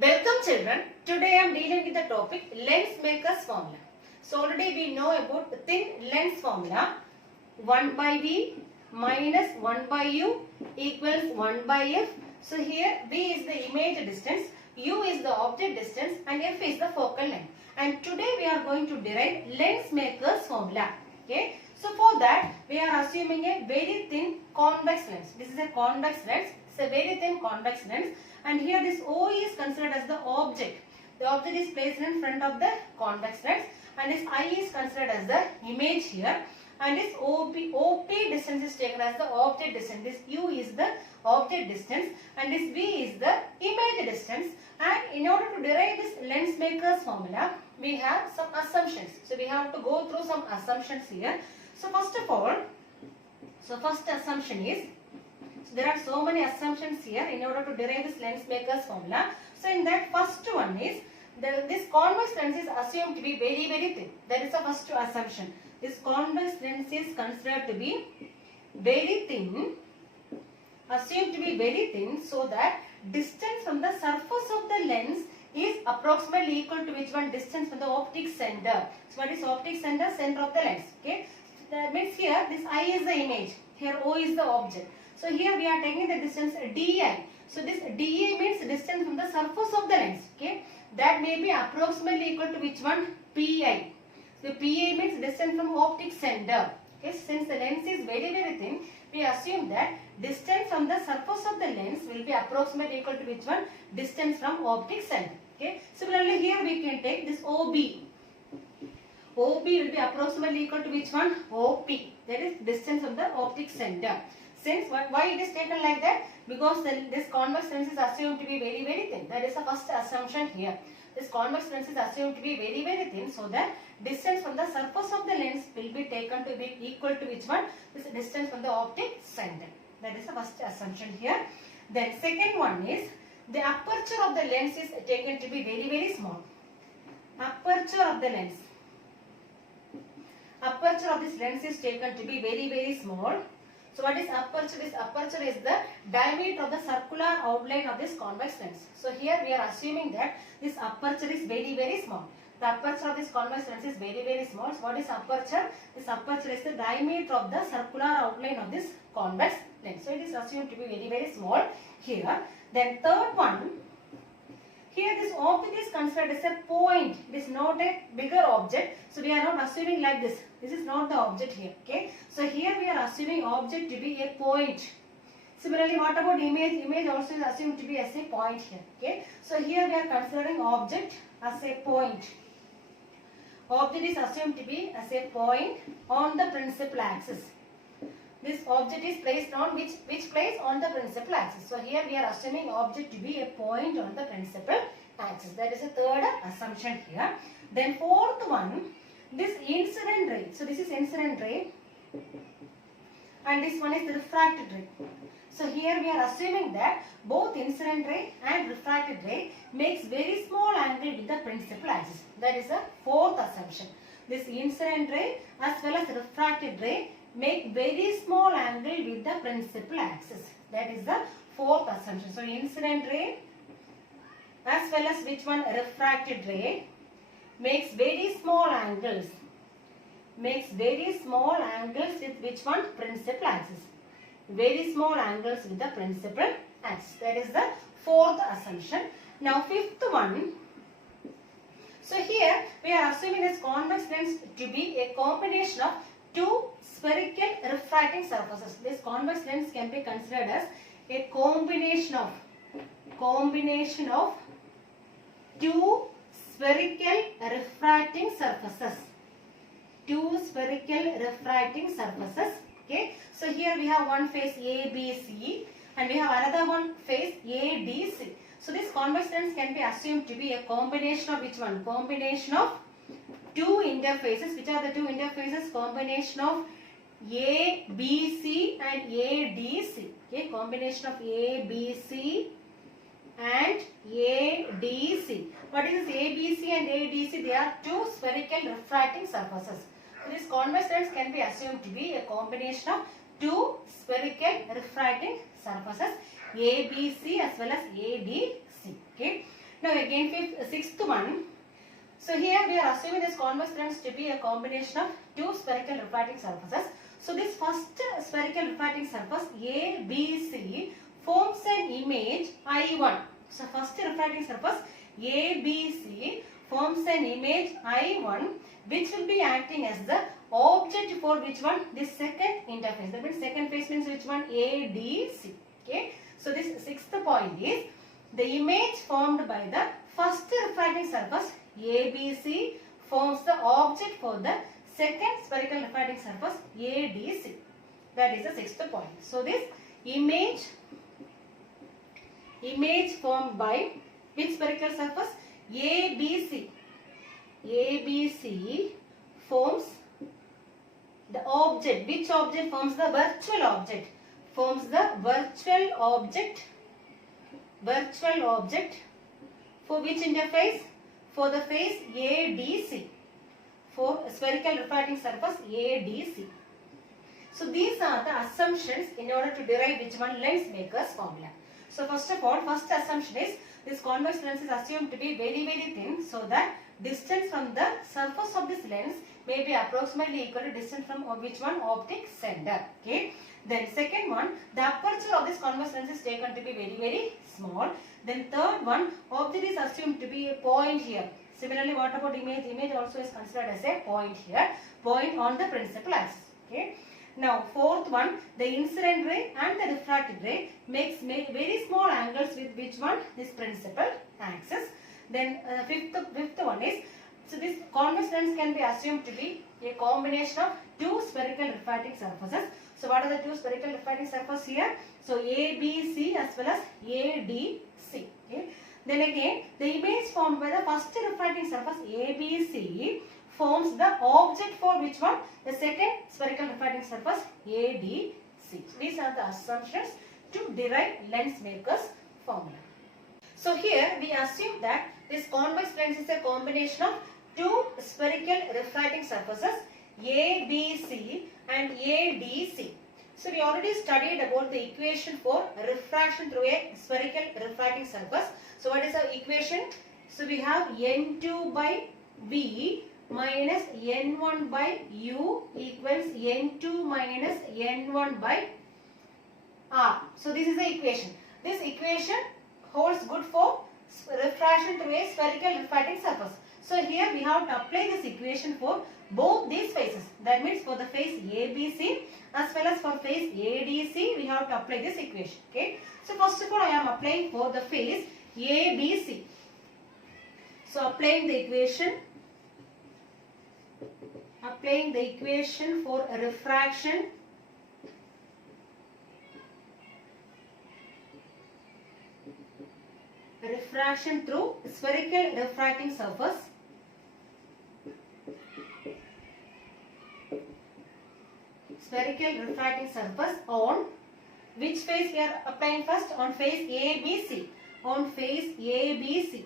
Welcome children. Today I am dealing with the topic lens makers formula. So already we know about the thin lens formula. 1 by V minus 1 by U equals 1 by F. So here V is the image distance, U is the object distance and F is the focal length. And today we are going to derive lens makers formula. Okay. So for that we are assuming a very thin convex lens. This is a convex lens. It's a very thin convex lens. And here this O is considered as the object. The object is placed in front of the convex lens and this I is considered as the image here. And this OP distance is taken as the object distance. This U is the object distance and this V is the image distance. And in order to derive this lens makers formula, we have some assumptions. So we have to go through some assumptions here. So first of all, first assumption is, so there are so many assumptions here in order to derive this lens makers formula. So in that first one is, this convex lens is assumed to be very thin. That is the first assumption. This convex lens is considered to be very thin, assumed to be very thin, so that distance from the surface of the lens is approximately equal to which one? Distance from the optic center. So what is optic center? Center of the lens. Okay. That means here this I is the image, here O is the object. So here we are taking the distance DI. So this DI means distance from the surface of the lens. Okay. That may be approximately equal to which one? PI. So PI means distance from optic center. Okay. Since the lens is very thin, we assume that distance from the surface of the lens will be approximately equal to which one? Distance from optic center. Okay. Similarly here we can take this OB. OB will be approximately equal to which one? OP. That is distance from the optic center. Since why it is taken like that? Because this convex lens is assumed to be very thin. That is the first assumption here. This convex lens is assumed to be very thin, so that distance from the surface of the lens will be taken to be equal to which one? This distance from the optic center. That is the first assumption here. Then second one is, the aperture of the lens is taken to be very small. Aperture of the lens. Aperture of this lens is taken to be very small. So what is aperture? This aperture is the diameter of the circular outline of this convex lens. So here we are assuming that this aperture is very small. The aperture of this convex lens is very small. So what is aperture? This aperture is the diameter of the circular outline of this convex lens. So it is assumed to be very small here. Then third one, here this object is considered as a point. It is not a bigger object. So we are not assuming like this. This is not the object here. Okay. So here we are assuming object to be a point. Similarly, what about image? Image also is assumed to be as a point here. Okay. So here we are considering object as a point. Object is assumed to be as a point on the principal axis. This object is placed on which place? On the principal axis. So here we are assuming object to be a point on the principal axis. That is the third assumption here. Then fourth one, this incident ray. So this is incident ray and this one is the refracted ray. So here we are assuming that both incident ray and refracted ray makes very small angle with the principal axis. That is the fourth assumption. This incident ray as well as refracted ray make very small angle with the principal axis. That is the fourth assumption. So incident ray as well as which one? Refracted ray makes very small angles. Makes very small angles with which one? Principal axis. Very small angles with the principal axis. That is the fourth assumption. Now fifth one. So here we are assuming this convex lens to be a combination of two spherical refracting surfaces. This convex lens can be considered as a combination of two spherical refracting surfaces. Two spherical refracting surfaces. Okay. So here we have one face ABC and we have another one face ADC. So this convex lens can be assumed to be a combination of which one? Combination of two interfaces. Which are the two interfaces? Combination of ABC and ADC. Okay, combination of ABC and ADC. What is this ABC and ADC? They are two spherical refracting surfaces. So this convex lens can be assumed to be a combination of two spherical refracting surfaces ABC as well as ADC. Okay. Now again sixth one. So here we are assuming this convex lens to be a combination of two spherical refracting surfaces. So this first spherical refracting surface ABC forms an image I1. So first refracting surface ABC forms an image I1 which will be acting as the object for which one? This second interface. That means second face means which one? ADC. Okay. So this sixth point is the image formed by the first refracting surface ABC forms the object for the second spherical refracting surface ADC. That is the sixth point. So this image formed by which spherical surface? ABC. ABC forms the object. Which object forms the virtual object? Forms the virtual object. Virtual object for which interface? For the face ADC. For spherical refracting surface ADC. So these are the assumptions in order to derive which one? Lens maker's formula. So first of all, first assumption is this convex lens is assumed to be very thin, so that distance from the surface of this lens may be approximately equal to distance from which one? Optic center. Okay. Then second one, the aperture of this convex lens is taken to be very small. Then third one, object is assumed to be a point here. Similarly, what about image? Image also is considered as a point here. Point on the principal axis. Okay. Now fourth one, the incident ray and the refracted ray make very small angles with which one? This principal axis. Then fifth one is, so this convex lens can be assumed to be a combination of two spherical refracting surfaces. So what are the two spherical refracting surfaces here? So ABC as well as ADC. Okay. Then again, the image formed by the first refracting surface ABC forms the object for which one? The second spherical refracting surface ADC. So these are the assumptions to derive lens maker's formula. So here we assume that this convex lens is a combination of two spherical refracting surfaces ABC and ADC. So we already studied about the equation for refraction through a spherical refracting surface. So what is the equation? So we have N2 by V minus N1 by U equals N2 minus N1 by R. So this is the equation. This equation holds good for refraction through a spherical refracting surface. So here we have to apply this equation for both these faces. That means for the face ABC as well as for face ADC, we have to apply this equation. Okay. So first of all, I am applying for the face ABC. So applying the equation for refraction through spherical refracting surface. Spherical refracting surface on which face we are applying first? On face ABC. On face ABC.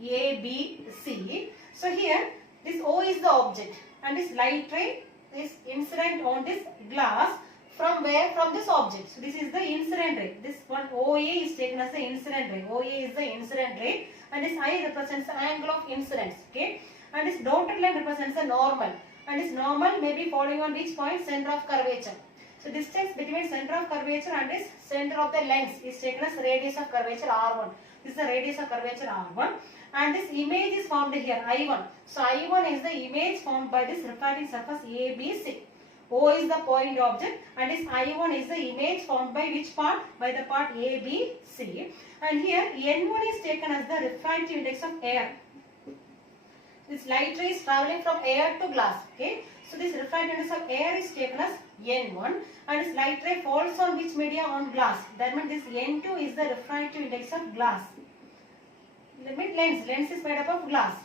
ABC. So here this O is the object and this light ray is incident on this glass from where? From this object. So this is the incident ray. This one OA is taken as the incident ray. OA is the incident ray and this I represents the angle of incidence. Okay. And this dotted line represents the normal. And this normal may be falling on which point? Center of curvature. So distance between center of curvature and this center of the lens is taken as radius of curvature R1. This is the radius of curvature R1. And this image is formed here, I1. So I1 is the image formed by this refracting surface ABC. O is the point object and this I1 is the image formed by which part? By the part ABC. And here N1 is taken as the refractive index of air. This light ray is traveling from air to glass. Okay. So this refractive index of air is taken as N1 and this light ray falls on which media? On glass. That means this N2 is the refractive index of glass. Limit lens. Lens is made up of glass.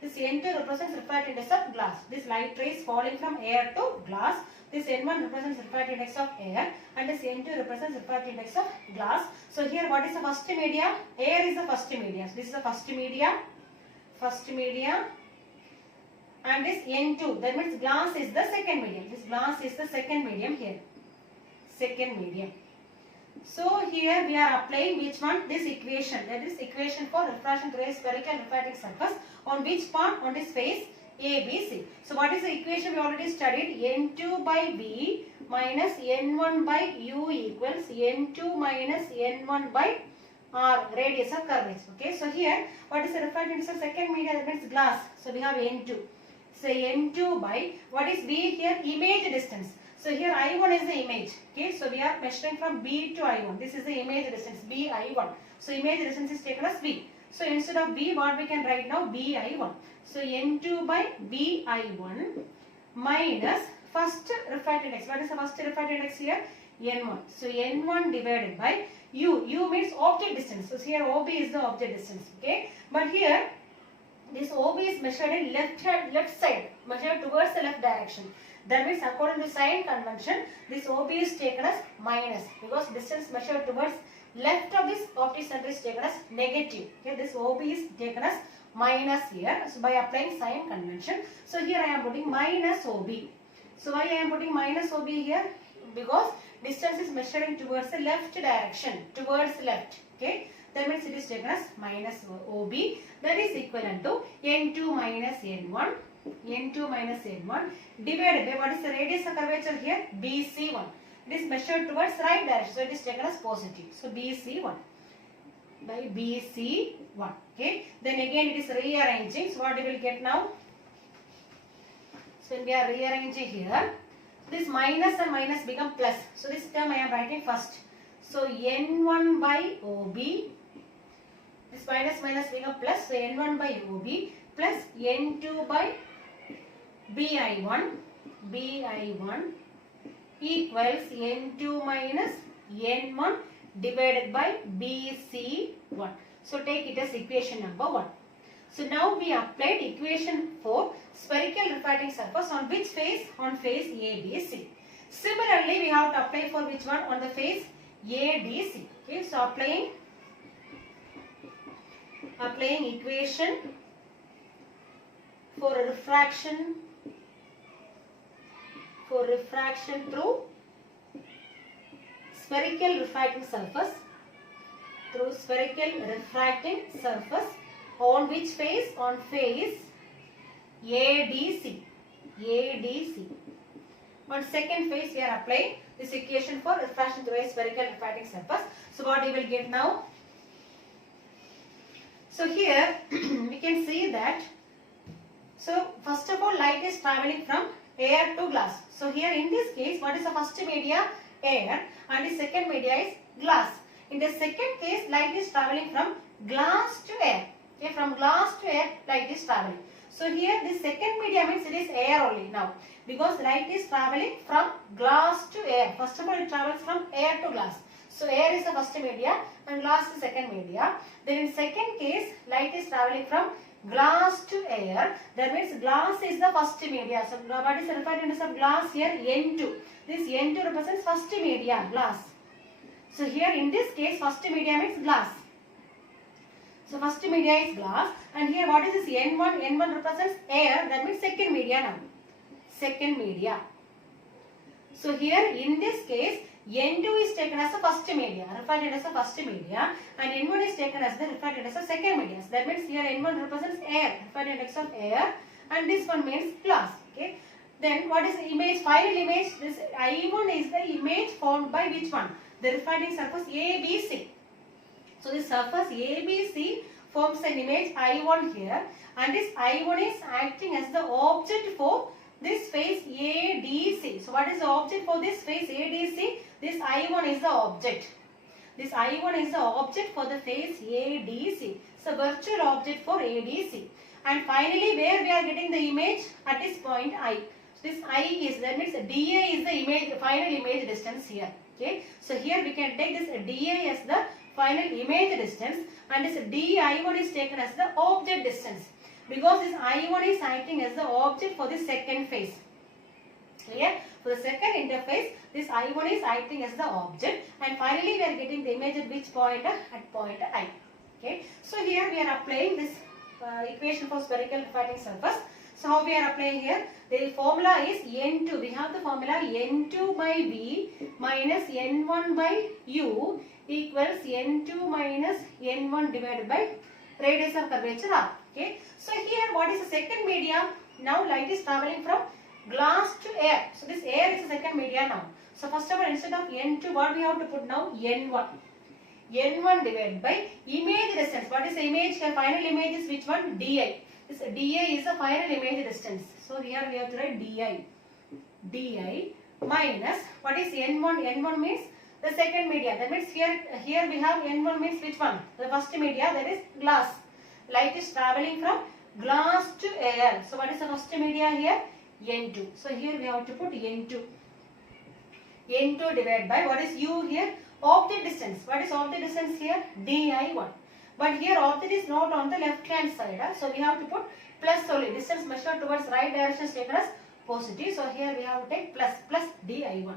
This N2 represents refractive index of glass. This light ray is falling from air to glass. This N1 represents refractive index of air and this N2 represents refractive index of glass. So here what is the first media? Air is the first media. So this is the first media. First media. And this N2, that means glass is the second medium. This glass is the second medium here. Second medium. So here we are applying which one? This equation. That is equation for refraction through a spherical refracting surface. On which part? On this face A, B, C. So what is the equation we already studied? N2 by V minus N1 by U equals N2 minus N1 by R, radius of curvature. Okay. So here what is the refracting index of second medium? That means glass. So we have N2. So N2 by what is V here? Image distance. So here I1 is the image. Okay, so we are measuring from B to I1. This is the image distance B I1. So image distance is taken as V. So instead of B, what we can write now? B I1. So N2 by B I1 minus first refractive index. What is the first refractive index here? N1. So N1 divided by U. U means object distance. So here OB is the object distance. Okay, but here this OB is measured in left side, measured towards the left direction. That means according to sign convention, this OB is taken as minus because distance measured towards left of this optic center is taken as negative. Okay, this OB is taken as minus here. So by applying sign convention, so here I am putting minus OB. So why I am putting minus OB here? Because distance is measuring towards the left direction, towards left. Okay, that means it is taken as minus OB. That is equivalent to N2 minus N1. N2 minus N1 divided by what is the radius of curvature here? BC1. It is measured towards right direction, so it is taken as positive. So BC1 by BC1. Okay. Then again it is rearranging. So what we will get now? So when we are rearranging here, this minus and minus become plus. So this term I am writing first. So N1 by OB. This minus become plus. So N1 by OB plus N2 by BI1 equals N2 minus N1 divided by BC1. So take it as equation number 1. So now we applied equation for spherical refracting surface on which face? On face ABC. Similarly, we have to apply for which one? On the face ADC. Okay, so applying equation for refraction through spherical refracting surface, on which face? On face ADC. On second face we are applying this equation for refraction through a spherical refracting surface. So what you will get now? So here we can see that, so first of all light is traveling from air to glass. So here in this case, what is the first media? Air, and the second media is glass. In the second case, light is traveling from glass to air. Okay, from glass to air light is traveling. So here the second media means it is air only now, because light is traveling from glass to air. First of all it travels from air to glass. So air is the first media and glass is the second media. Then in second case, light is traveling from glass to air. That means glass is the first media. So what is the refractive index of glass here? N2. This N2 represents first media, glass. So here in this case, first media means glass. So first media is glass, and here what is this N1? N1 represents air. That means second media now. Second media. So here in this case, N2 is taken as the first media, refractive index of first media, and N1 is taken as the refractive index of second media. So that means here N1 represents air, refractive index of air, and this one means glass. Okay. Then what is the image? Final image. This I1 is the image formed by which one? The refracting surface ABC. So this surface ABC forms an image I1 here, and this I1 is acting as the object for this face ADC. So what is the object for this face ADC? This I1 is the object. This I1 is the object for the face ADC. So virtual object for ADC. And finally, where we are getting the image? At this point I. So this I is, that means DA is the image, final image distance here. Okay. So here we can take this DA as the final image distance, and this DI1 is taken as the object distance, because this I1 is acting as the object for the second phase. Clear? For the second interface, this I1 is acting as the object, and finally we are getting the image at which point? At point I. Okay. So here we are applying this equation for spherical refracting surface. So how we are applying here? The formula is N2. We have the formula N2 by V minus minus n1 by u equals n2 minus n1 divided by radius of curvature r. Okay. So here what is the second medium? Now light is traveling from glass to air. So this air is the second medium now. So first of all, instead of n2, what we have to put now? N1. N1 divided by image distance. What is the image? The final image is which one? Di. This Di is the final image distance. So here we have to write Di. Di minus what is N1? N1 means the second media. That means here we have N1 means which one? The first media, that is glass. Light is traveling from glass to air. So what is the first media here? N2. So here we have to put N2. N2 divided by what is U here? Object distance. What is object distance here? Di1. But here object is not on the left hand side. So we have to put plus only. Distance measured towards right direction is taken as positive. So here we have to take plus Di1.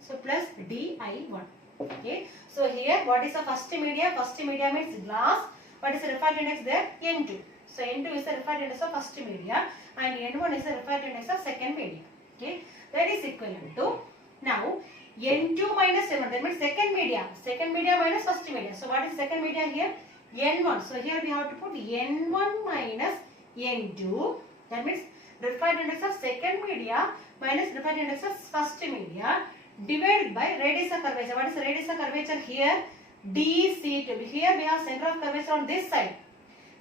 So plus Di1. Okay. So here what is the first media? First media means glass. What is the refractive index there? N2. So N2 is the refractive index of first media and N1 is the refractive index of second media. Okay. That is equivalent to now N2 minus N1. That means second media. Second media minus first media. So what is second media here? N1. So here we have to put N1 minus N2. That means refractive index of second media minus refractive index of first media divided by radius of curvature. What is the radius of curvature here? DC2. Here we have center of curvature on this side.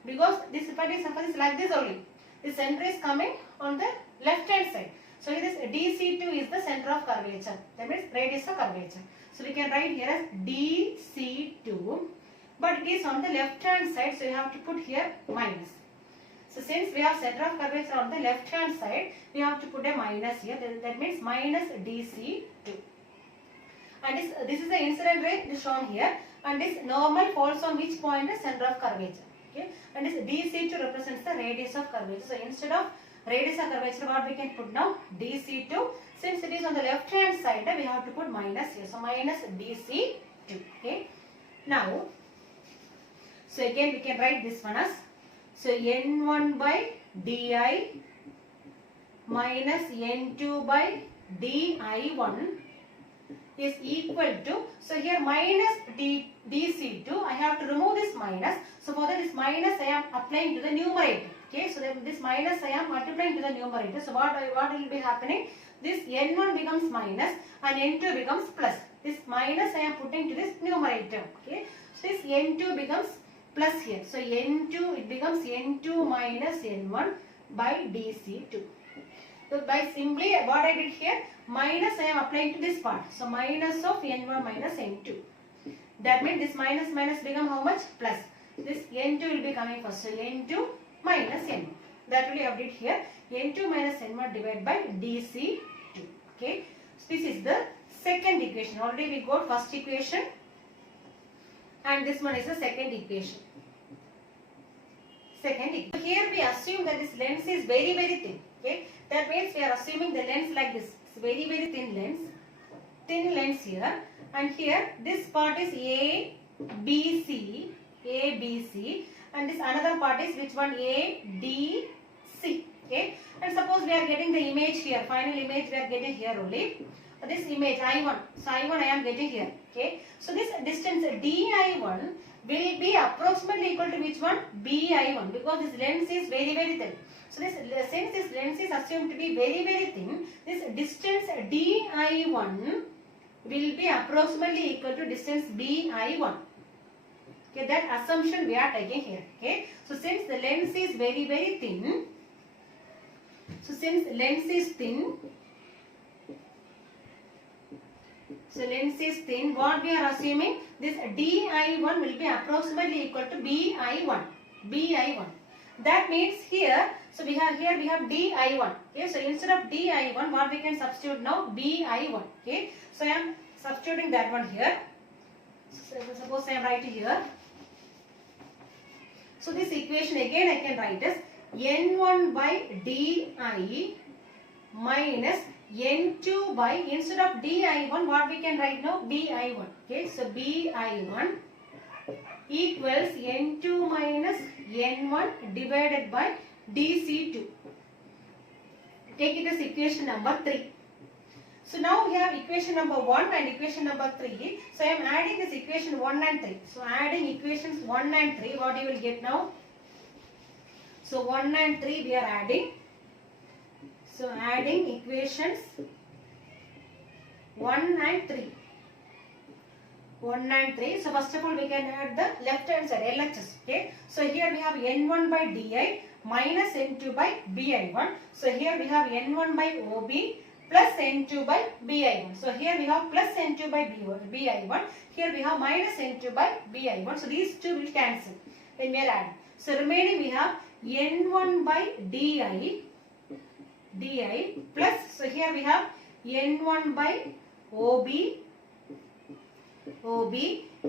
Because this refractive surface is like this only. The center is coming on the left hand side. So here this DC2 is the center of curvature. That means radius of curvature. So we can write here as DC2. But it is on the left hand side. So you have to put here minus. So since we have center of curvature on the left hand side, we have to put a minus here. That means minus DC2. And this is the incident ray shown here. And this normal falls on which point? The center of curvature. Okay. And this DC2 represents the radius of curvature. So instead of radius of curvature, what we can put now? DC2. Since it is on the left hand side, we have to put minus here. So minus DC2. Okay. Now, so again we can write this one as, so N1 by Di minus N2 by Di1 is equal to, so here minus DC2, I have to remove this minus. So for that, this minus I am applying to the numerator. Okay, so then this minus I am multiplying to the numerator. So what will be happening? This N1 becomes minus and N2 becomes plus. This minus I am putting to this numerator. Okay, so this N2 becomes plus here. So N2, it becomes N2 minus N1 by DC2. So by simply what I did here, minus I am applying to this part. So minus of N1 minus N2. That means this minus become how much? Plus. This N2 will be coming first. So N2 minus N1. That will have did here. N2 minus N1 divided by DC2. Okay. So this is the second equation. Already we got first equation. And this one is the second equation. Second equation. So here we assume that this lens is very thin. Okay. That means we are assuming the lens like this. It's very thin lens. Thin lens here. And here this part is ABC. And this another part is which one? ADC. Okay. And suppose we are getting the image here. Final image we are getting here only. This image I1. So I1 I am getting here. Okay. So this distance Di1 will be approximately equal to which one? BI1. Because this lens is very thin. So since this lens is assumed to be very thin, this distance Di1 will be approximately equal to distance BI1. Okay, that assumption we are taking here. Okay, so since the lens is very thin, what we are assuming, this Di1 will be approximately equal to BI1. That means here, so we have Di1. Okay, so instead of Di1, what we can substitute now? BI1. Okay, so I am substituting that one here. So suppose I am writing here. So this equation again I can write as N1 by Di minus N2 by, instead of Di1, what we can write now? BI1. Okay, so BI1 equals N2 minus N1 divided by DC2. Take it as equation number 3. So now we have equation number 1 and equation number 3. So I am adding this equation 1 and 3. So adding equations 1 and 3, what you will get now? So 1 and 3 we are adding. So adding equations 1 and 3. 1 and 3. So first of all we can add the left hand side LHS. Okay. So here we have N1 by DI minus N2 by BI1. So here we have N1 by OB plus N2 by BI1. So here we have plus N2 by BI1. Here we have minus N2 by BI1. So these two will cancel when we are adding. So remaining we have N1 by DI plus, so here we have N1 by OB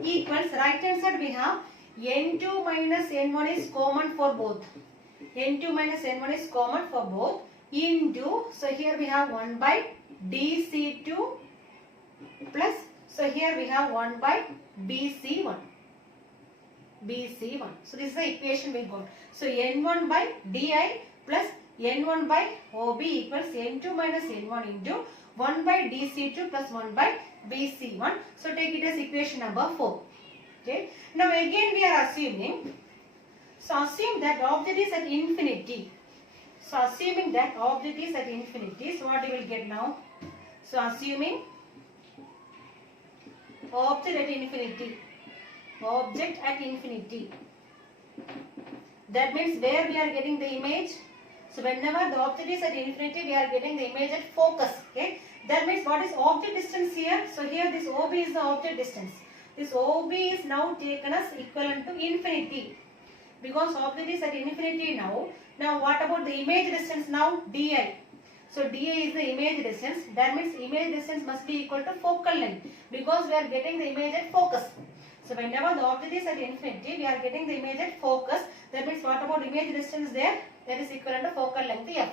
equals, right hand side we have N2 minus N1 is common for both. N2 minus N1 is common for both into, so here we have 1 by DC2 plus, so here we have 1 by BC1. So this is the equation we got. So N1 by DI plus N1 by OB equals N2 minus N1 into 1 by DC2 plus 1 by BC1. So take it as equation number 4. Okay. Now again we are assuming. So assume that object is at infinity. So assuming that object is at infinity. So what you will get now? So assuming object at infinity. Object at infinity. That means where we are getting the image. So whenever the object is at infinity, we are getting the image at focus. Okay. That means what is object distance here? So here this OB is the object distance. This OB is now taken as equivalent to infinity. Because object is at infinity now. Now what about the image distance now? DI. So DI is the image distance. That means image distance must be equal to focal length. Because we are getting the image at focus. So whenever the object is at infinity, we are getting the image at focus. That means what about image distance there? That is equivalent to focal length F.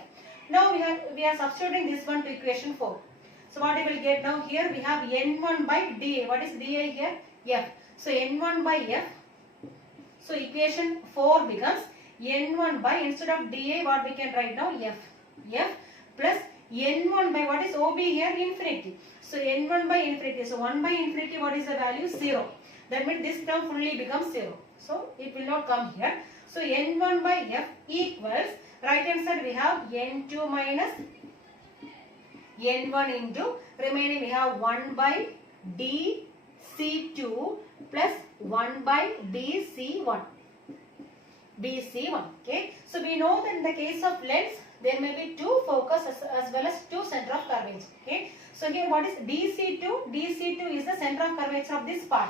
Now we are substituting this one to equation 4. So what you will get now? Here we have N1 by DA. What is DA here? F. So N1 by F. So equation 4 becomes N1 by, instead of DA, what we can write now? F. F plus N1 by, what is OB here? Infinity. So N1 by infinity. So 1 by infinity, what is the value? 0. That means this term fully becomes 0. So it will not come here. So N1 by F equals, right hand side we have N2 minus N1 into, remaining we have 1 by DC2 plus 1 by BC1. Okay. So we know that in the case of lens, there may be two focus as well as two center of curvature. Okay. So here what is DC2? DC2 is the center of curvature of this part.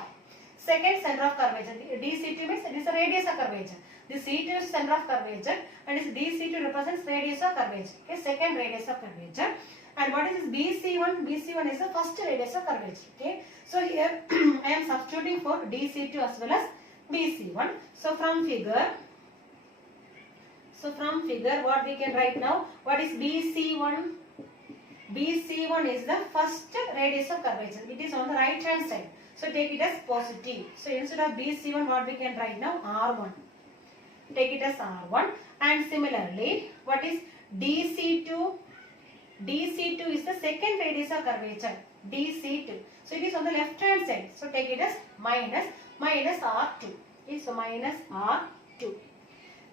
Second center of curvature. DC2 means it is a radius of curvature. This C2 is center of curvature and this DC2 represents radius of curvature. Okay, second radius of curvature. And what is this BC1? BC1 is the first radius of curvature. Okay, so here I am substituting for DC2 as well as BC1. So from figure, what we can write now? What is BC1? BC1 is the first radius of curvature. It is on the right hand side. So take it as positive. So instead of BC1, what we can write now? R1. Take it as R1. And similarly, what is DC2? DC2 is the second radius of curvature. DC2. So it is on the left hand side. So take it as minus R2. Okay, so minus R2.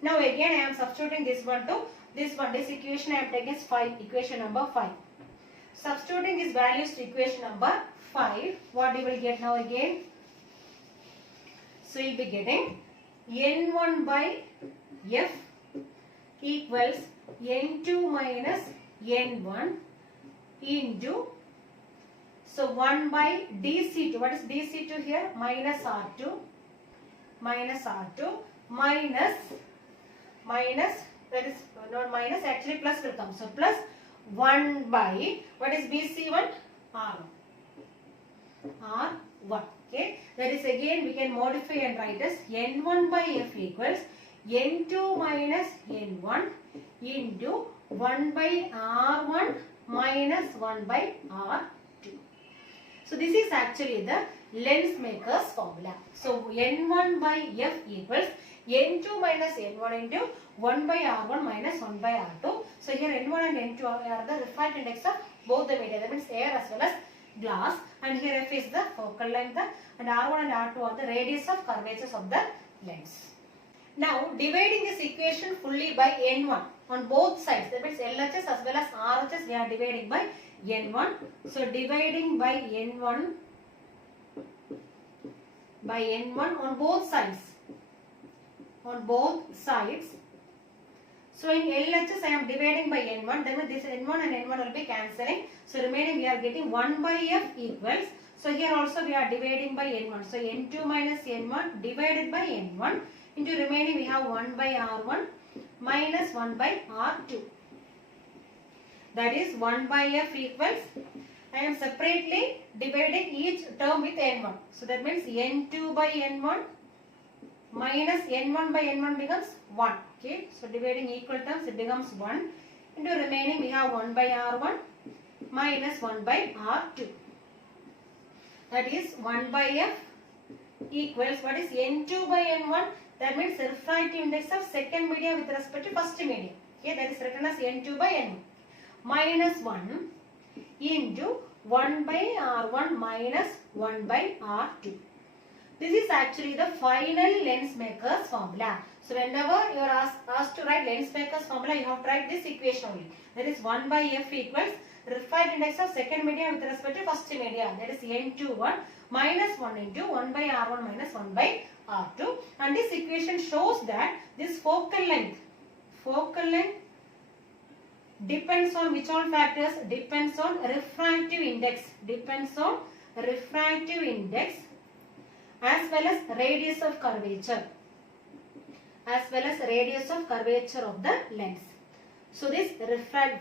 Now again I am substituting this one to this one. This equation I am taking as 5. Equation number 5. Substituting these values to equation number 5. What you will get now again? So you will be getting N1 by F equals N2 minus N1 into, so 1 by DC2. What is DC2 here? Minus R2. Minus R2. Minus, that is not minus, actually plus will come. So plus 1 by, what is BC1? R1. Okay, that is again we can modify and write as N1 by F equals N2 minus N1 into 1 by R1 minus 1 by R2. So this is actually the lens maker's formula. So N1 by F equals N2 minus N1 into 1 by R1 minus 1 by R2. So here N1 and N2 are the refined index of both the media, that means air as well as glass, and here F is the focal length and R1 and R2 are the radius of curvatures of the lens. Now dividing this equation fully by N1 on both sides, that means LHS as well as RHS we are dividing by N1. So dividing by N1 on both sides. So in LHS I am dividing by N1, then this N1 and N1 will be cancelling. So remaining we are getting 1 by F equals. So here also we are dividing by N1. So N2 minus N1 divided by N1 into remaining we have 1 by R1 minus 1 by R2. That is 1 by F equals. I am separately dividing each term with N1. So that means N2 by N1 minus N1 by N1 becomes 1. Okay, so dividing equal terms it becomes 1 into remaining we have 1 by R1 minus 1 by R2. That is 1 by F equals what is N2 by N1, that means refractive index of second medium with respect to first medium. Okay, that is written as N2 by N1 minus 1 into 1 by R1 minus 1 by R2. This is actually the final lens maker's formula. So whenever you are asked to write lens maker's formula, you have to write this equation only. That is 1 by F equals refractive index of second medium with respect to first medium. That is N21 minus 1 into 1 by R1 minus 1 by R2. And this equation shows that this focal length depends on which all factors? Depends on refractive index. As well as radius of curvature. Of the lens. So this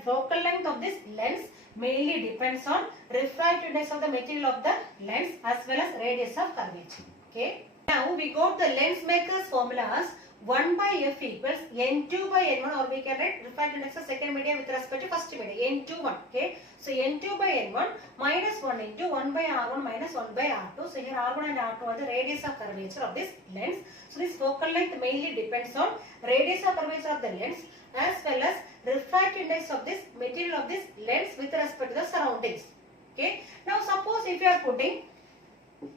focal length of this lens mainly depends on refractive index of the material of the lens as well as radius of curvature. Okay. Now we got the lens maker's formulas. 1 by F equals N2 by N1, or we can write refractive index of second medium with respect to first medium, N21. Okay. So N2 by N1 minus 1 into 1 by R1 minus 1 by R2. So here R1 and R2 are the radius of curvature of this lens. So this focal length mainly depends on radius of curvature of the lens as well as refractive index of this material of this lens with respect to the surroundings. Okay. Now suppose if you are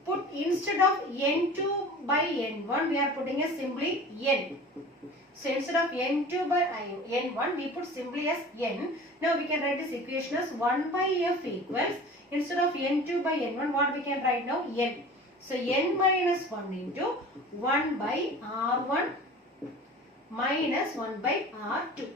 put instead of N2 by N1, we are putting as simply N. So instead of N2 by N1, we put simply as N. Now we can write this equation as 1 by F equals, instead of N2 by N1, what we can write now? N. So N minus 1 into 1 by R1 minus 1 by R2.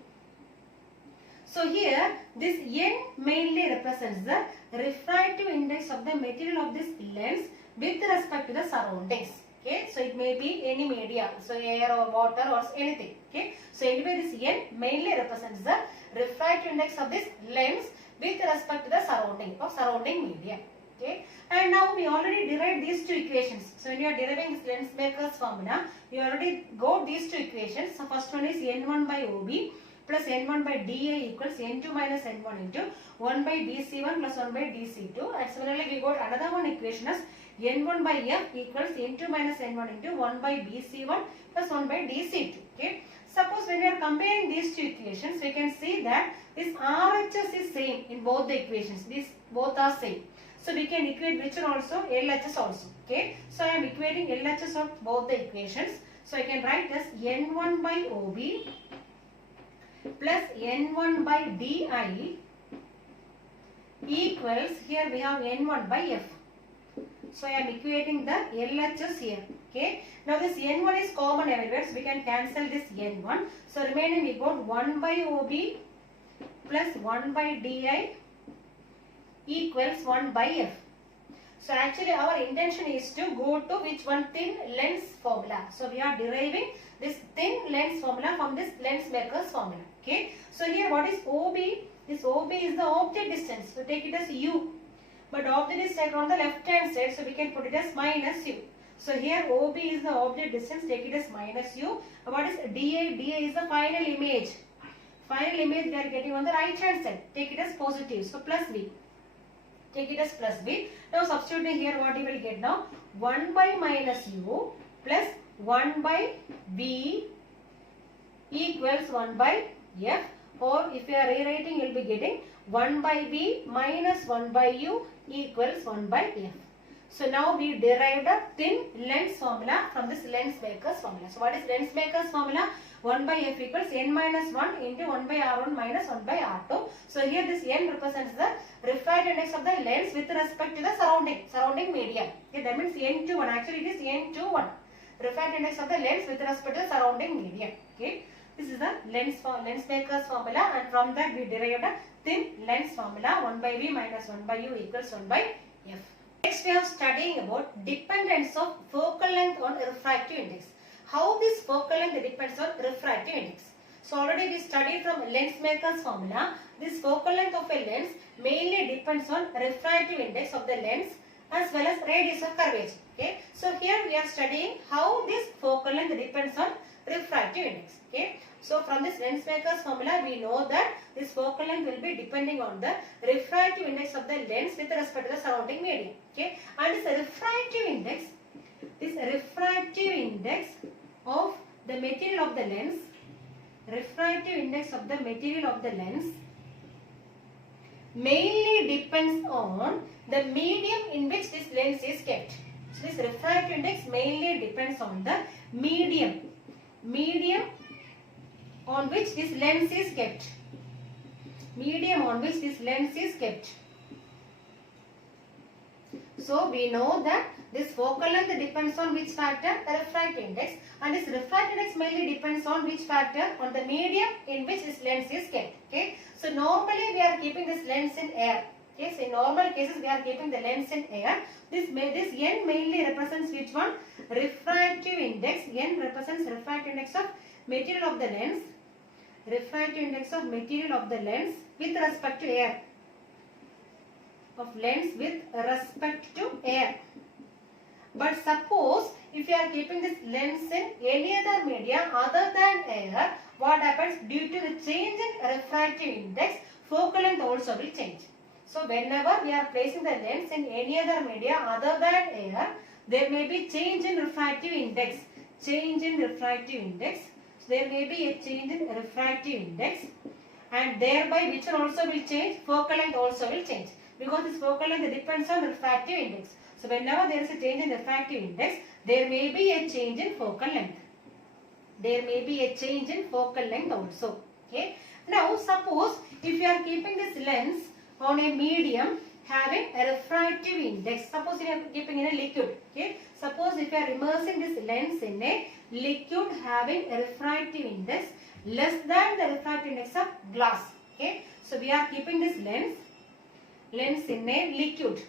So here this N mainly represents the refractive index of the material of this lens with respect to the surroundings. Okay, so it may be any media, so air or water or anything. Okay, so anyway this N mainly represents the refractive index of this lens with respect to the surrounding media. Okay, and now we already derived these two equations. So when you are deriving this lens maker's formula, you already got these two equations. So first one is N1 by OB plus N1 by dA equals N2 minus N1 into 1 by dC1 plus 1 by dC2. And similarly we got another one equation as N1 by F equals N2 minus N1 into 1 by dC1 plus 1 by dC2. Okay. Suppose when we are comparing these two equations, we can see that this RHS is same in both the equations. These both are same. So we can equate which one also? LHS also. Okay. So I am equating LHS of both the equations. So I can write this N1 by OB plus N1 by DI equals, here we have N1 by F. So I am equating the LHS here. Okay. Now this N1 is common everywhere, so we can cancel this N1. So remaining we got 1 by OB plus 1 by DI equals 1 by F. So actually our intention is to go to which one? Thin lens formula. So we are deriving this thin lens formula from this lens maker's formula. Okay. So here what is OB? This OB is the object distance. So take it as U. But object is taken on the left hand side, so we can put it as minus U. So here OB is the object distance, take it as minus U. What is DA? DA is the final image. Final image we are getting on the right hand side. Take it as positive. So plus V. Take it as plus V. Now substituting here what you will get now? 1 by minus U plus 1 by V equals 1 by F. Or if you are rewriting, you will be getting 1 by V minus 1 by U equals 1 by F. So now we derived a thin lens formula from this Lensmaker's formula. So what is Lensmaker's formula? 1 by F equals N minus 1 into 1 by R1 minus 1 by R2. So here this N represents the refractive index of the lens with respect to the surrounding medium. Okay, that means N21. Actually it is N21. Refractive index of the lens with respect to the surrounding medium. Okay, this is the Lensmaker's formula, and from that we derived a thin lens formula 1 by V minus 1 by U equals 1 by F. Next we are studying about dependence of focal length on refractive index. How this focal length depends on refractive index. So already we studied from Lensmaker's formula. This focal length of a lens mainly depends on refractive index of the lens as well as radius of curvature. Okay. So here we are studying how this focal length depends on refractive index. Okay. So from this Lensmaker's formula we know that this focal length will be depending on the refractive index of the lens with respect to the surrounding medium. Okay. And this refractive index of the material of the lens, mainly depends on the medium in which this lens is kept. So this refractive index mainly depends on the medium on which this lens is kept. So we know that this focal length depends on which factor? The refractive index. And this refractive index mainly depends on which factor? On the medium in which this lens is kept. Okay. So normally we are keeping this lens in air. Okay. So in normal cases we are keeping the lens in air. This N mainly represents which one? Refractive index. N represents refractive index of material of the lens. Refractive index of material of the lens with respect to air. But suppose if you are keeping this lens in any other media other than air, what happens? Due to the change in refractive index, focal length also will change. So whenever we are placing the lens in any other media other than air, there may be change in refractive index. There may be a change in refractive index, and thereby which one also will change? Focal length also will change, because this focal length depends on refractive index. So whenever there is a change in refractive index, there may be a change in focal length. Also. Okay. Now suppose if you are keeping this lens on a medium having a refractive index. Suppose you are keeping in a liquid. Okay. Suppose if you are immersing this lens in a liquid having a refractive index less than the refractive index of glass. Okay. So we are keeping this lens in a liquid.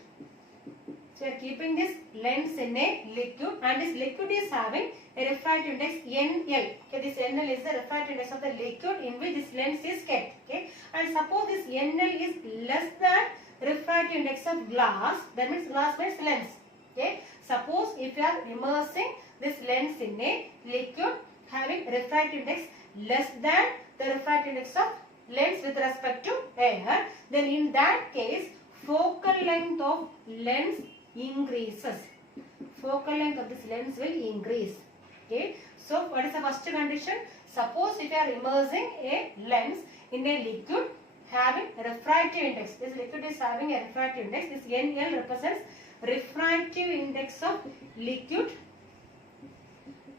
So we are keeping this lens in a liquid, and this liquid is having a refractive index NL. Okay, this NL is the refractive index of the liquid in which this lens is kept. Okay, and suppose this NL is less than refractive index of glass, that means glass means lens. Okay, suppose if you are immersing this lens in a liquid having refractive index less than the refractive index of lens with respect to air, then in that case focal length of lens increases. Focal length of this lens will increase. Okay. So what is the first condition? Suppose if you are immersing a lens in a liquid having a refractive index. This liquid is having a refractive index. This NL represents refractive index of liquid.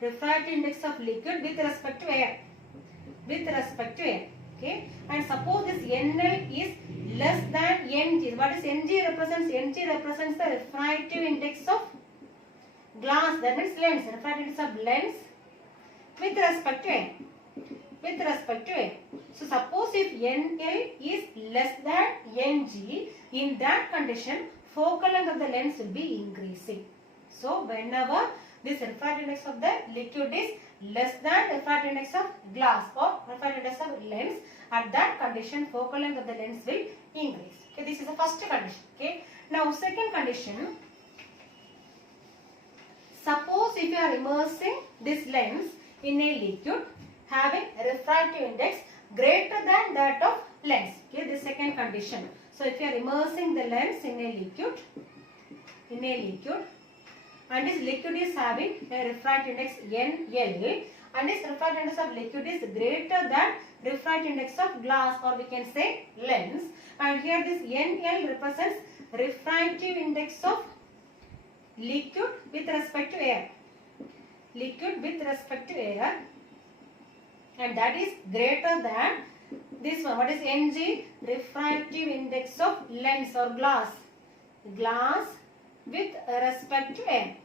Refractive index of liquid with respect to air. Okay. And suppose this NL is less than Ng. What is Ng represents? Ng represents the refractive index of glass. That means lens. Refractive index of lens with respect to air. So suppose if NL is less than Ng, in that condition focal length of the lens will be increasing. So whenever this refractive index of the liquid is less than refractive index of glass or refractive index of lens, at that condition focal length of the lens will increase. Okay, this is the first condition. Okay. Now second condition. Suppose if you are immersing this lens in a liquid having a refractive index greater than that of lens. Okay, this second condition. So if you are immersing the lens in a liquid, and this liquid is having a refractive index NL, and this refractive index of liquid is greater than refractive index of glass, or we can say lens. And here this NL represents refractive index of liquid with respect to air. Liquid with respect to air, and that is greater than this one. What is Ng? Refractive index of lens or glass. Glass with respect to air.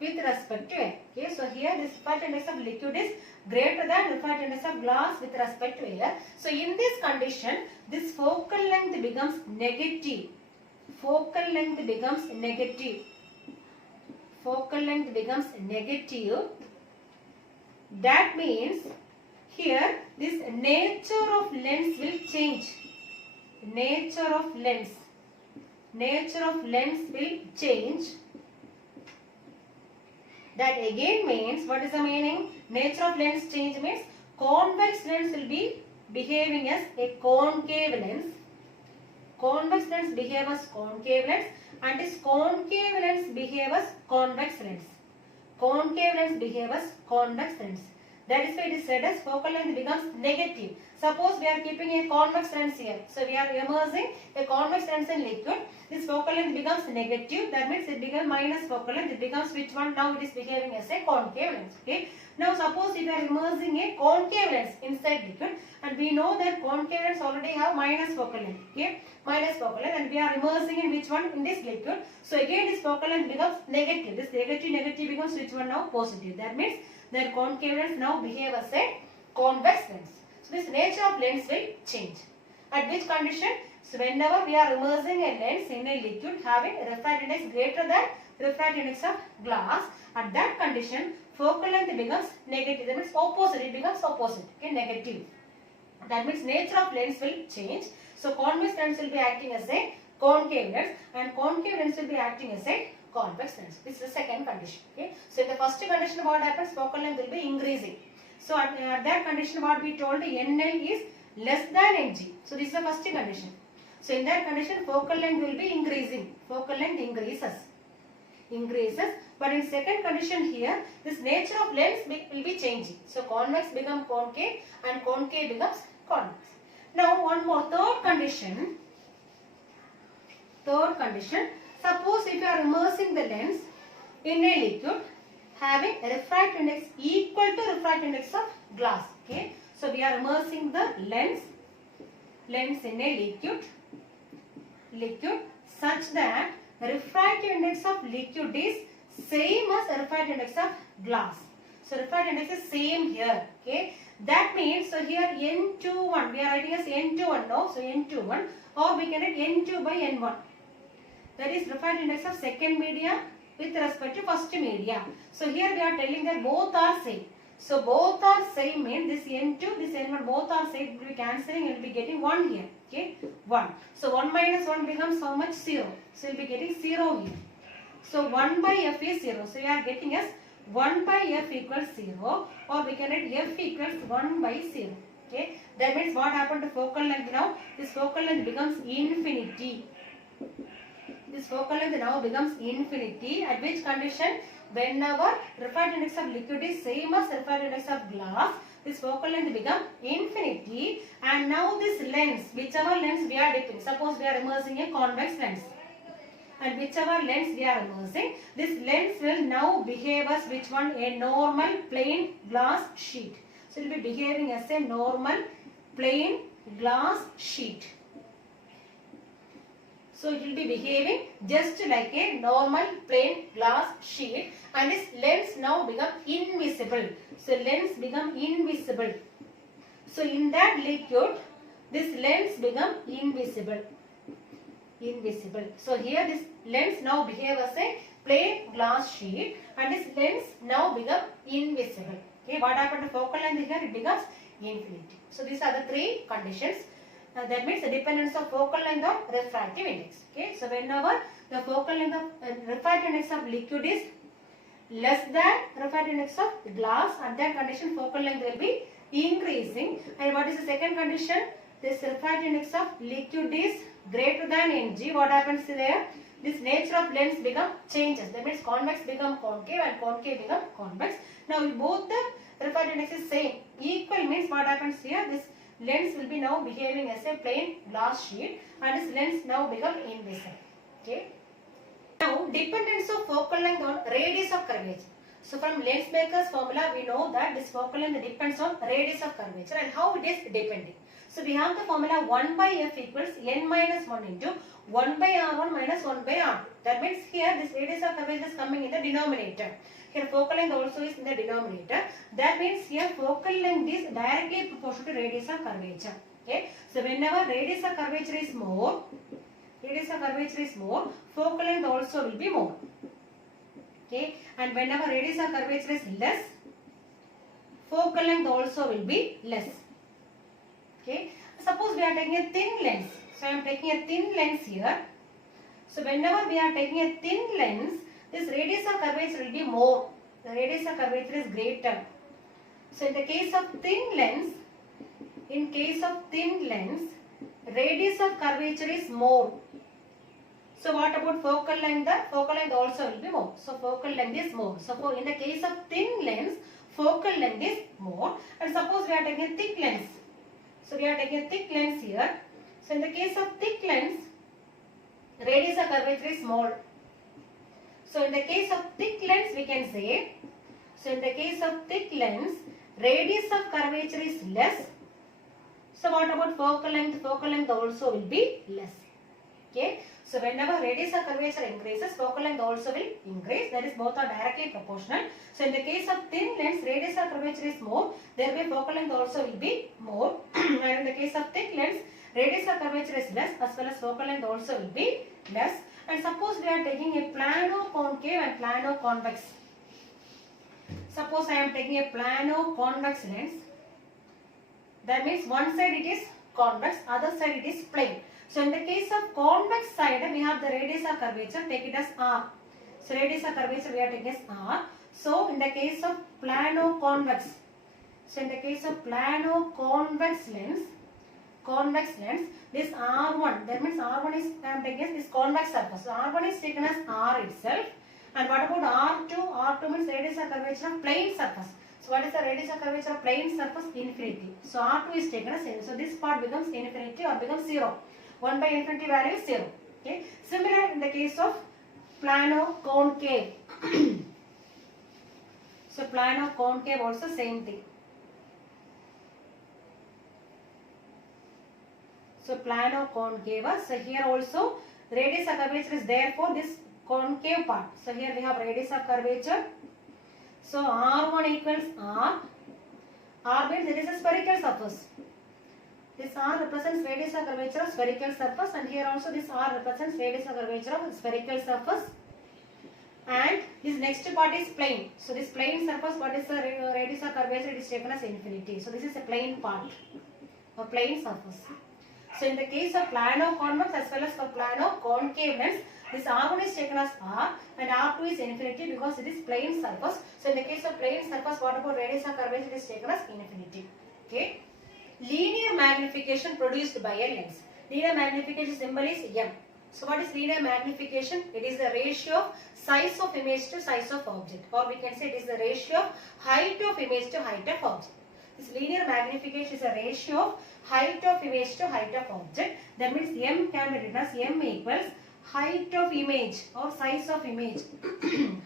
With respect to air. Okay, so here this refractive index of liquid is greater than refractive index of glass with respect to air. So in this condition, this focal length becomes negative. Focal length becomes negative. Focal length becomes negative. That means here this nature of lens will change. Nature of lens. Nature of lens will change. That again means, what is the meaning? Nature of lens change means convex lens will be behaving as a concave lens. Convex lens behave as concave lens, and this concave lens behave as convex lens. Concave lens behave as convex lens. That is why it is said as focal length becomes negative. Suppose we are keeping a convex lens here. So we are immersing a convex lens in liquid. This focal length becomes negative. That means it becomes minus focal length. It becomes which one? Now it is behaving as a concave lens. Okay. Now suppose if we are immersing a concave lens inside liquid, and we know that concave lens already have minus focal length. Okay. Minus focal length, and we are immersing in which one? In this liquid. So again this focal length becomes negative. This negative becomes which one now? Positive. That means their concave lens now behave as a convex lens. So this nature of lens will change. At which condition? So whenever we are immersing a lens in a liquid having a refractive index greater than refractive index of glass, at that condition focal length becomes negative. That means opposite. It becomes opposite. Okay, negative. That means nature of lens will change. So convex lens will be acting as a concave lens, and concave lens will be acting as a convex lens. This is the second condition. Okay. So in the first condition, what happens? Focal length will be increasing. So at that condition, what we told, NL is less than Ng. So this is the first condition. So in that condition, focal length will be increasing. Focal length increases. But in second condition here, this nature of lens will be changing. So convex becomes concave, and concave becomes convex. Now one more, third condition. Suppose if you are immersing the lens in a liquid having a refractive index equal to refractive index of glass. Okay. So we are immersing the lens in a liquid such that refractive index of liquid is same as refractive index of glass. So refractive index is same here. Okay. That means, so here N21, we are writing as N21 now. So N21, or we can write N2 by N1. That is refractive index of second media with respect to first media. So here we are telling that both are same. So both are same means this N2, this N1 both are same. We will be cancelling and we will be getting 1 here. Okay, 1. So 1 minus 1 becomes how much? 0. So we will be getting 0 here. So 1 by F is 0. So we are getting as 1 by F equals 0, or we can write F equals 1 by 0. Okay, that means what happened to focal length now? This focal length becomes infinity. This focal length now becomes infinity. At which condition? Whenever refractive index of liquid is same as refractive index of glass, this focal length becomes infinity. And now this lens, whichever lens we are dipping, suppose we are immersing a convex lens, and whichever lens we are immersing, this lens will now behave as which one? A normal plain glass sheet. So it will be behaving as a normal plain glass sheet. So it will be behaving just like a normal plain glass sheet, and this lens now become invisible. So lens become invisible. So in that liquid, this lens become invisible. So here this lens now behave as a plain glass sheet, and this lens now become invisible. Okay, what happened to focal length here? It becomes infinity. So these are the three conditions. That means the dependence of focal length on refractive index. Okay, so whenever the focal length of refractive index of liquid is less than refractive index of glass, at that condition focal length will be increasing. And what is the second condition? This refractive index of liquid is greater than Ng. What happens there? this nature of lens become changes. That means convex become concave and concave become convex. Now both the refractive index is same. Equal means what happens here? This lens will be now behaving as a plain glass sheet and this lens now become invisible. Okay. Now dependence of focal length on radius of curvature. So from Lensmaker's formula we know that this focal length depends on radius of curvature and how it is depending. So we have the formula 1 by f equals n minus 1 into 1 by r1 minus 1 by r2. That means here this radius of curvature is coming in the denominator. Here focal length also is in the denominator. That means here focal length is directly proportional to radius of curvature. Okay. So whenever radius of curvature is more, focal length also will be more. Okay. And whenever radius of curvature is less, focal length also will be less. Okay. Suppose we are taking a thin lens. So I am taking a thin lens here. So whenever we are taking a thin lens, this radius of curvature will be more. The radius of curvature is greater. So in the case of thin lens, radius of curvature is more. So what about focal length? The focal length also will be more. So focal length is more. So in the case of thin lens, focal length is more. And suppose we are taking a thick lens. So we are taking a thick lens here. So in the case of thick lens, radius of curvature is small. So in the case of thick lens we can say, radius of curvature is less. So what about focal length? Focal length also will be less. Okay. So whenever radius of curvature increases, focal length also will increase. That is both are directly proportional. So in the case of thin lens, radius of curvature is more. Thereby focal length also will be more. And in the case of thick lens, radius of curvature is less as well as focal length also will be less. And suppose we are taking a plano-concave and plano-convex. Suppose I am taking a plano-convex lens. That means one side it is convex, other side it is plane. So in the case of convex side, we have the radius of curvature, take it as r. So radius of curvature we are taking as r. So in the case of plano-convex, this R1, that means R1 is taken as this convex surface. So R1 is taken as R itself. And what about R2? R2 means radius of curvature of plane surface. So what is the radius of curvature of plane surface? Infinity. So R2 is taken as 0. So this part becomes infinity or becomes 0. 1 by infinity value is 0. Okay. Similar in the case of plano-concave. So plano-concave also same thing. So plano-concave. So here also radius of curvature is there for this concave part. So here we have radius of curvature. So R1 equals R. R means it is a spherical surface. This R represents radius of curvature of spherical surface, and here also this R represents radius of curvature of spherical surface. And this next part is plane. So this plane surface, what is the radius of curvature? It is taken as infinity. So this is a plane part, a plane surface. So in the case of plano-convex as well as for plano-concave lens, this R1 is taken as R and R2 is infinity because it is plane surface. So in the case of plane surface, what about radius of curvature? It is taken as infinity. Okay. Linear magnification produced by a lens. Linear magnification symbol is M. So what is linear magnification? It is the ratio of size of image to size of object, or we can say it is the ratio of height of image to height of object. This linear magnification is a ratio of height of image to height of object. That means M can be written as M equals height of image or size of image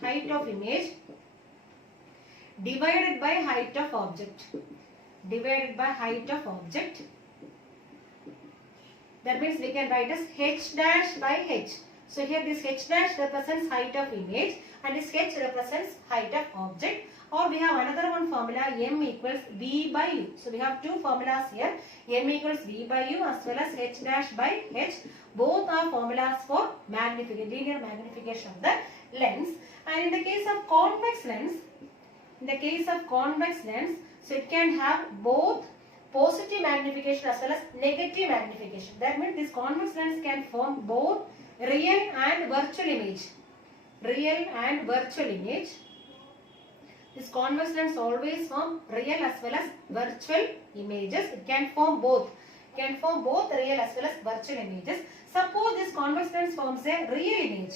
height of image divided by height of object, that means we can write as h dash by h. So here this h dash represents height of image and this h represents height of object. Or we have another one formula, M equals V by U. So we have two formulas here, M equals V by U as well as h dash by h. Both are formulas for linear magnification of the lens. And in the case of convex lens, so it can have both positive magnification as well as negative magnification. That means this convex lens can form both real and virtual image. This convex lens always form real as well as virtual images. It can form both. can form both real as well as virtual images. Suppose this convex lens forms a real image.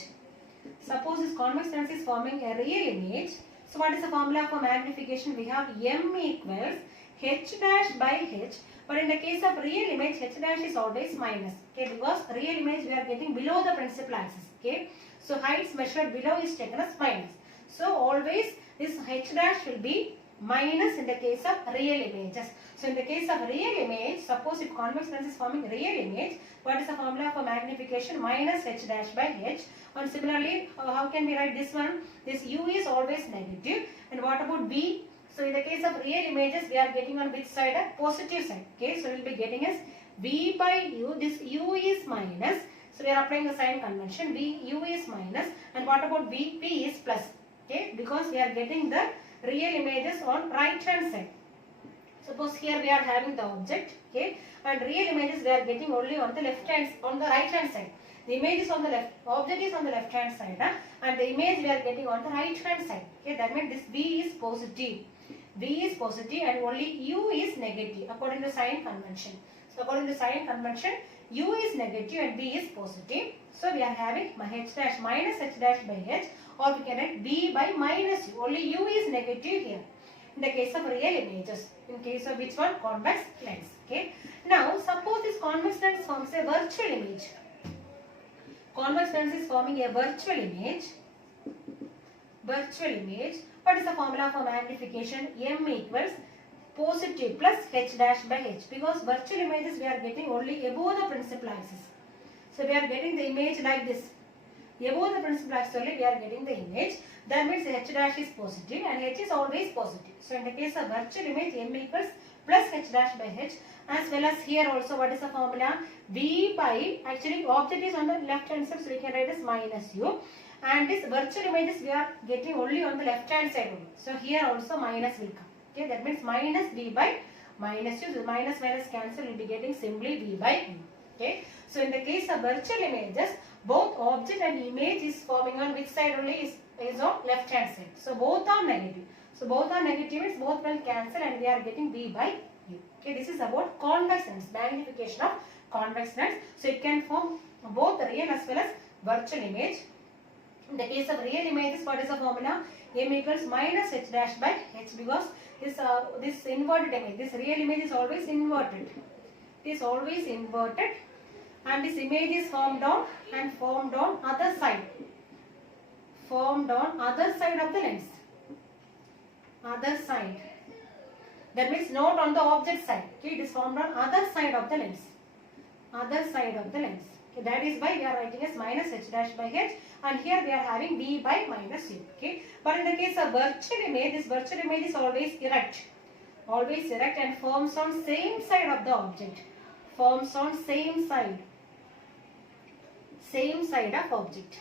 Suppose this convex lens is forming a real image. So what is the formula for magnification? We have m equals h dash by h. But in the case of real image, h dash is always minus. Okay, because real image we are getting below the principal axis. Okay, so heights measured below is taken as minus. So always this h dash will be minus in the case of real images. So in the case of real image, suppose if convex lens is forming real image, what is the formula for magnification? Minus h dash by h. And similarly, how can we write this one? This u is always negative. And what about v? So in the case of real images, we are getting on which side? A positive side. Okay, so we will be getting as v by u. This u is minus. So we are applying the sign convention. U is minus. And what about v? P is plus. Okay, because we are getting the real images on right hand side. Suppose here we are having the object. Okay, and real images we are getting only on the left hand, on the right hand side. The image is on the left, object is on the left hand side, and the image we are getting on the right hand side. Okay, that means this v is positive. V is positive and only u is negative according to sign convention. So according to sign convention, u is negative and v is positive. So we are having h dash minus h dash by h, or we can write v by minus u. Only u is negative here. In the case of real images, in case of which one? Convex lens. Okay. Now suppose this convex lens forms a virtual image. Convex lens is forming a virtual image. Virtual image. What is the formula for magnification? M equals positive plus h dash by h. Because virtual images we are getting only above the principal axis. So we are getting the image like this. Above the principal axis only we are getting the image. That means h dash is positive and h is always positive. So in the case of virtual image, m equals plus h dash by h. As well as here also, what is the formula? V by, actually object is on the left hand side, so we can write as minus u. And this virtual images we are getting only on the left hand side only. So here also minus will come. Okay, that means minus v by minus u. So minus minus cancel, will be getting simply v by u. Okay. So in the case of virtual images, both object and image is forming on which side only? Is on left hand side. So both are negative. So both are negative, means both will cancel and we are getting v by u. Okay, this is about convex lens, magnification of convex lens. So it can form both real as well as virtual image. In the case of real images, what is the formula? M equals minus h dash by h, because this inverted image, this real image is always inverted. It is always inverted, and this image is formed on other side. Formed on other side of the lens. Other side. That means not on the object side. Okay, it is formed on other side of the lens. Other side of the lens. Okay, that is why we are writing as minus h dash by h, and here we are having v by minus u. Okay, but in the case of virtual image, this virtual image is always erect. Always erect and forms on same side of the object. Forms on same side. Same side of object.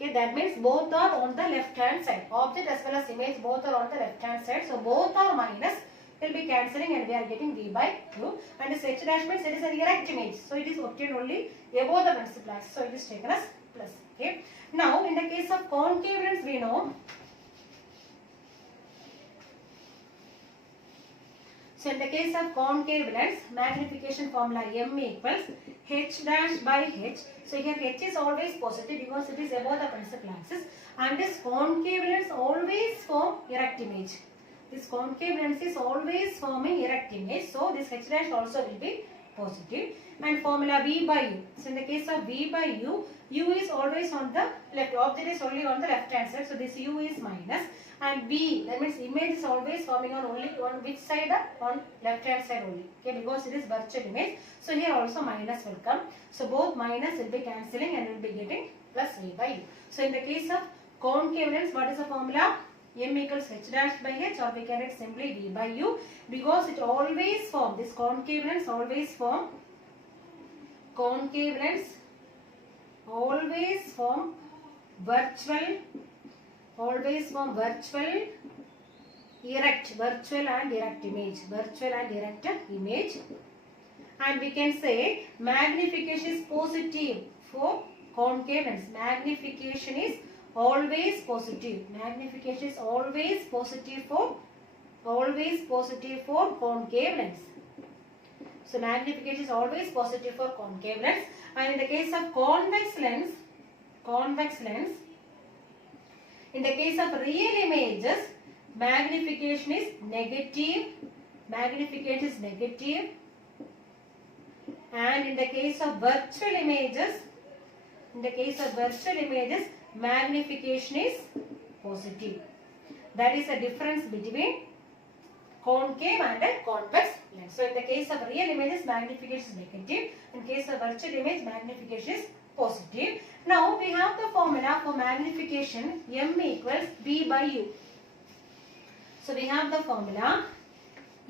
Okay, that means both are on the left hand side. Object as well as image both are on the left hand side. So both are minus, will be cancelling and we are getting v by u. And this h dash means it is an erect image. So it is obtained only above the principal axis. So it is taken as plus. Okay. Now in the case of concave lens, we know. So in the case of concave lens, magnification formula m equals h dash by h. So here h is always positive because it is above the principal axis, and this concave lens always form erect image. This concave lens is always forming erect image. So this h dash also will be positive, and formula v by u. So in the case of v by u, u is always on the left. Object is only on the left hand side. So this u is minus. And v, that means image is always forming on only on which side? On left hand side only. Okay, because it is virtual image. So here also minus will come. So both minus will be cancelling and will be getting plus v by u. So in the case of concave lens, what is the formula? M equals h dash by h, or we can write simply v by u, because it always form, this concave lens always form, concave lens always form virtual, always form virtual erect, virtual and erect image, virtual and erect image. And we can say magnification is positive for concave lens. Magnification is always positive. Magnification is always positive for concave lens. So magnification is always positive for concave lens. And in the case of convex lens, in the case of real images, magnification is negative. Magnification is negative. And in the case of virtual images, magnification is positive. That is the difference between concave and a convex lens. So in the case of real images, magnification is negative. In case of virtual image, magnification is positive. Now we have the formula for magnification, m equals b by u. So we have the formula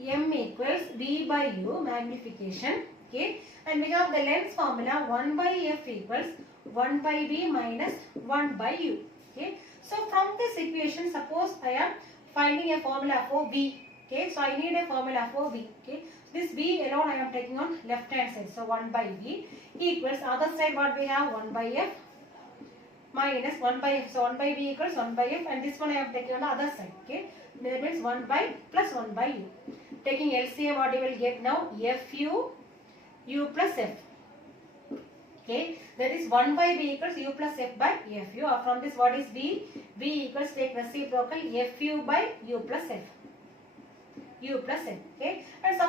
m equals b by u, magnification. Okay, and we have the lens formula 1 by f equals 1 by b minus 1 by u. Okay, so from this equation, suppose I am finding a formula for b. Okay, so I need a formula for b. Okay, this b alone I am taking on left hand side. So 1 by b equals other side what we have 1 by f minus 1 by f. So 1 by b equals 1 by f, and this one I am taking on the other side. Okay, that means 1 by plus 1 by u. Taking LCM, what you will get now? fu u plus f. Okay, that is 1 by b equals u plus f by fu. Or from this, what is b? b equals, take reciprocal, fu by u plus f. U plus f. Okay, and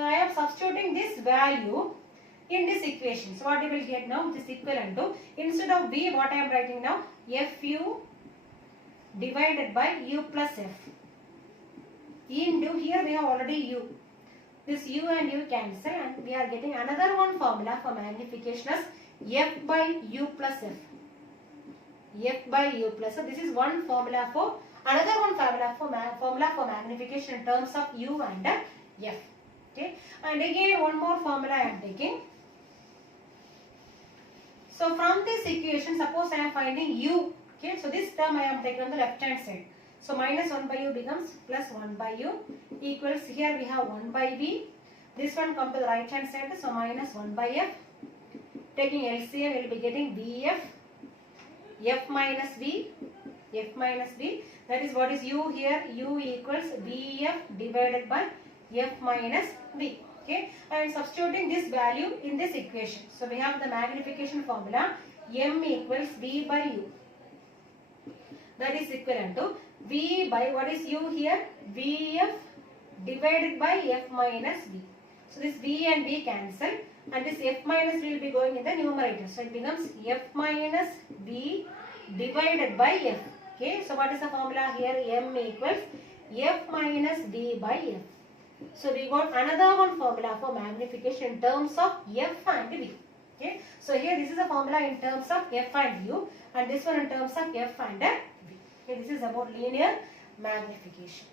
I am substituting this value in this equation. So what you will get now? This equivalent to, instead of b, what I am writing now? fu divided by u plus f. Into, here we have already u. This u and u cancel, and we are getting another one formula for magnification as f by u plus f. F by u plus. So this is one formula for, another one formula for magnification in terms of u and f. Okay, and again one more formula I am taking. So from this equation, suppose I am finding u. Okay, so this term I am taking on the left hand side. So minus 1 by u becomes plus 1 by u equals, here we have 1 by b. This one come to the right hand side, so minus 1 by f. Taking LCM, we will be getting bf, f minus b. That is, what is u here? U equals bf divided by f minus b. Okay, and substituting this value in this equation. So we have the magnification formula m equals b by u. That is equivalent to v by, what is u here? Vf divided by f minus b. So this v and b cancel, and this f minus will be going in the numerator. So it becomes f minus b divided by f. Okay, so what is the formula here? M equals f minus b by f. So we got another one formula for magnification in terms of f and b. Okay, so here this is a formula in terms of f and u, and this one in terms of f and b. Okay, this is about linear magnification.